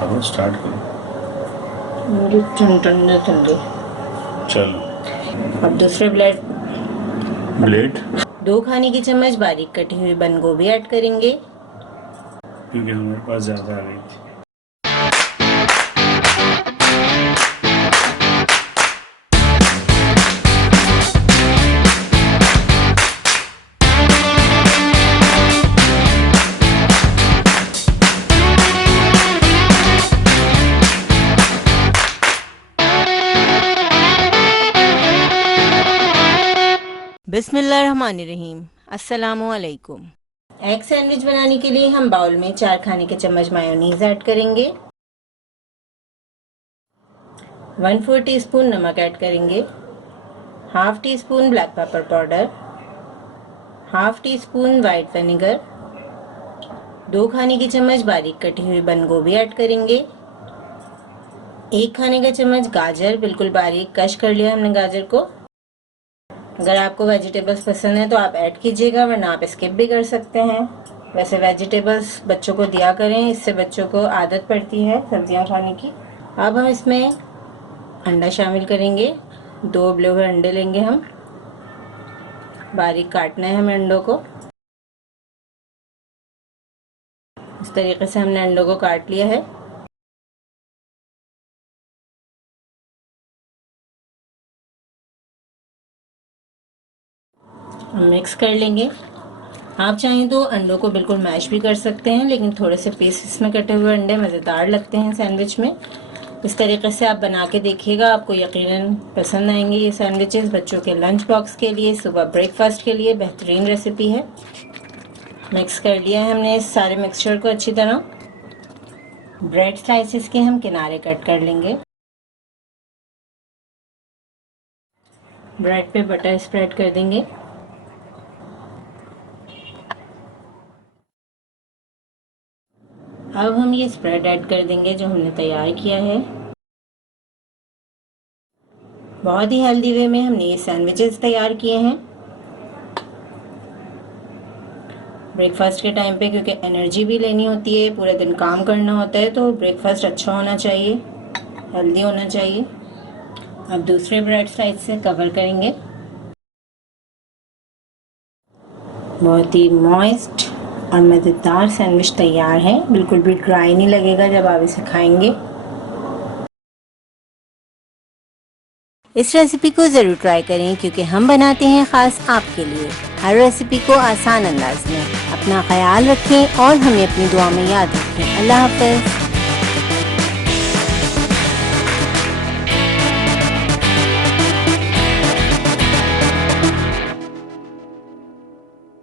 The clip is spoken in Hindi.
करो, स्टार्ट करो। मुझे ठंडे ठंडे। चलो। अब दूसरे ब्लेड ब्लेड 2 खाने की चम्मच बारीक कटी हुई बंद गोभी ऐड करेंगे। क्योंकि हमारे पास ज़्यादा आ गई थी। बिस्मिल्लाहिर्रहमानिर्रहीम। अस्सलामुअलैकुम। एग सैंडविच बनाने के लिए हम बाउल में 4 खाने के चम्मच मायोनीज ऐड करेंगे। 1/4 टीस्पून नमक ऐड करेंगे। Half tea spoon black pepper powder, half tea spoon white vinegar, 2 खाने की चम्मच बारीक कटी हुई बंद गोभी ऐड करेंगे। 1 खाने का चम्मच गाजर, बिल्कुल बारीक कश कर लिया हमने गाजर को। अगर आपको वेजिटेबल्स पसंद है तो आप ऐड कीजिएगा, वरना आप स्किप भी कर सकते हैं। वैसे वेजिटेबल्स बच्चों को दिया करें, इससे बच्चों को आदत पड़ती है सब्जियां खाने की। अब हम इसमें अंडा शामिल करेंगे। 2 उबले हुए अंडे लेंगे हम। बारीक काटना है हमें अंडों को। इस तरीके से हमने अंडों को काट लिया है। हम मिक्स कर लेंगे। आप चाहें तो अंडों को बिल्कुल मैश भी कर सकते हैं, लेकिन थोड़े से पीसेस में कटे हुए अंडे मज़ेदार लगते हैं सैंडविच में। इस तरीके से आप बना के देखिएगा, आपको यकीनन पसंद आएंगे ये सैंडविचेस। बच्चों के लंच बॉक्स के लिए, सुबह ब्रेकफास्ट के लिए बेहतरीन रेसिपी है। मिक्स कर लिया है हमने इस सारे मिक्सचर को अच्छी तरह। ब्रेड स्लाइसेस के हम किनारे कट कर लेंगे। ब्रेड पे बटर स्प्रेड कर देंगे। अब हम ये स्प्रेड ऐड कर देंगे जो हमने तैयार किया है। बहुत ही हेल्दी वे में हमने ये सैंडविचेस तैयार किए हैं ब्रेकफास्ट के टाइम पे, क्योंकि एनर्जी भी लेनी होती है, पूरे दिन काम करना होता है, तो ब्रेकफास्ट अच्छा होना चाहिए, हेल्दी होना चाहिए। अब दूसरे ब्रेड स्लाइस से कवर करेंगे। बहुत ही मॉइस्ट और मज़ेदार सैंडविच तैयार है। बिल्कुल भी ड्राई नहीं लगेगा जब आप इसे खाएंगे। इस रेसिपी को ज़रूर ट्राई करें, क्योंकि हम बनाते हैं ख़ास आपके लिए, हर रेसिपी को आसान अंदाज में। अपना ख्याल रखें और हमें अपनी दुआ में याद रखें। अल्लाह हाफ़िज़।